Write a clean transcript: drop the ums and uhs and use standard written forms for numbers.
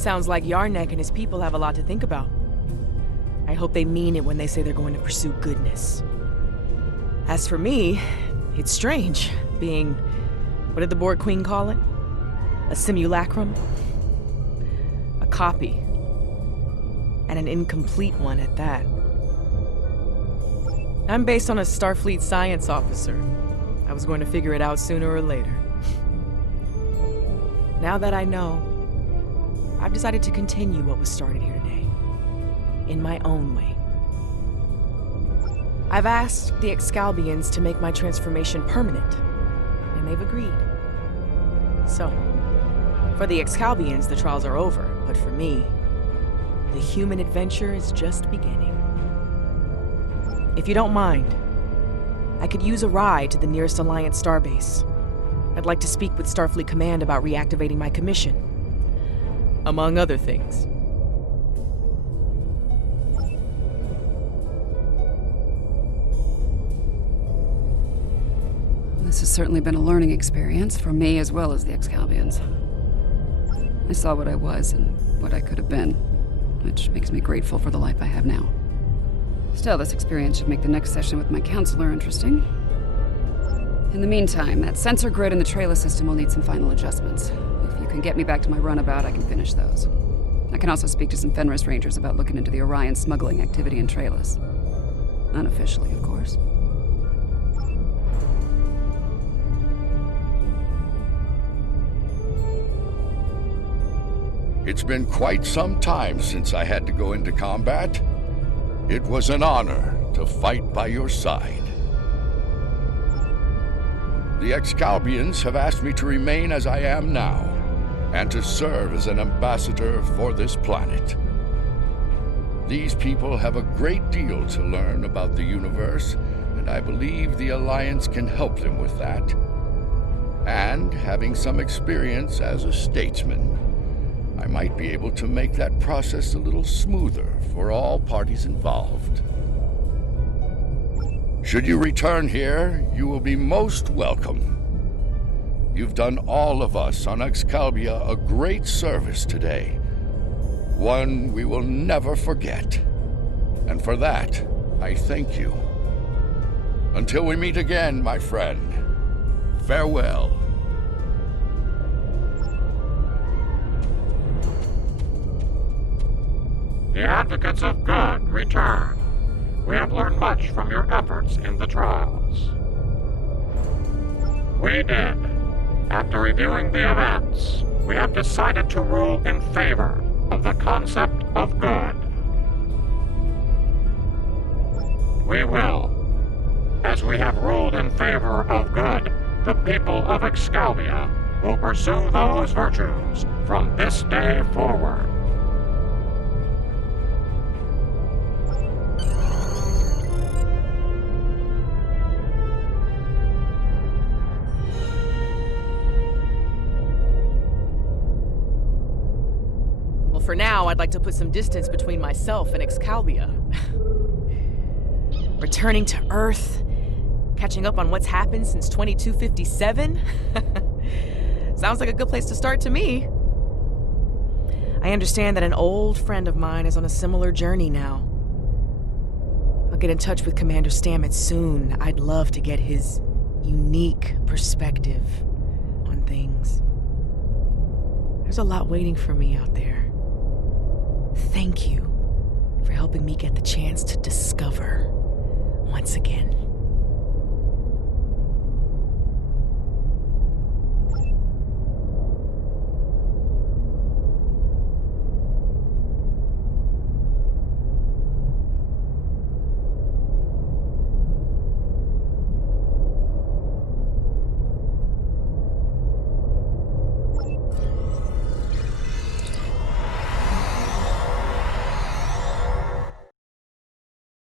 Sounds like Yarnek and his people have a lot to think about. I hope they mean it when they say they're going to pursue goodness. As for me, it's strange, being... what did the Borg Queen call it? A simulacrum? A copy. And an incomplete one at that. I'm based on a Starfleet science officer. I was going to figure it out sooner or later. Now that I know, I've decided to continue what was started here today. In my own way. I've asked the Excalbians to make my transformation permanent, and they've agreed. So, for the Excalbians, the trials are over, but for me, the human adventure is just beginning. If you don't mind, I could use a ride to the nearest Alliance starbase. I'd like to speak with Starfleet Command about reactivating my commission. Among other things. This has certainly been a learning experience for me as well as the Excalbians. I saw what I was and what I could have been, which makes me grateful for the life I have now. Still, this experience should make the next session with my counselor interesting. In the meantime, that sensor grid in the Trayla system will need some final adjustments. If you can get me back to my runabout, I can finish those. I can also speak to some Fenris Rangers about looking into the Orion smuggling activity in Traylas. Unofficially, of course. It's been quite some time since I had to go into combat. It was an honor to fight by your side. The Excalbians have asked me to remain as I am now, and to serve as an ambassador for this planet. These people have a great deal to learn about the universe, and I believe the Alliance can help them with that. And having some experience as a statesman, I might be able to make that process a little smoother for all parties involved. Should you return here, you will be most welcome. You've done all of us on Excalbia a great service today. One we will never forget. And for that, I thank you. Until we meet again, my friend, farewell. The Advocates of Good return. We have learned much from your efforts in the trials. We did. After reviewing the events, we have decided to rule in favor of the concept of good. We will. As we have ruled in favor of good, the people of Excalbia will pursue those virtues from this day forward. For now, I'd like to put some distance between myself and Excalbia. Returning to Earth, catching up on what's happened since 2257? Sounds like a good place to start to me. I understand that an old friend of mine is on a similar journey now. I'll get in touch with Commander Stamets soon. I'd love to get his unique perspective on things. There's a lot waiting for me out there. Thank you for helping me get the chance to discover once again.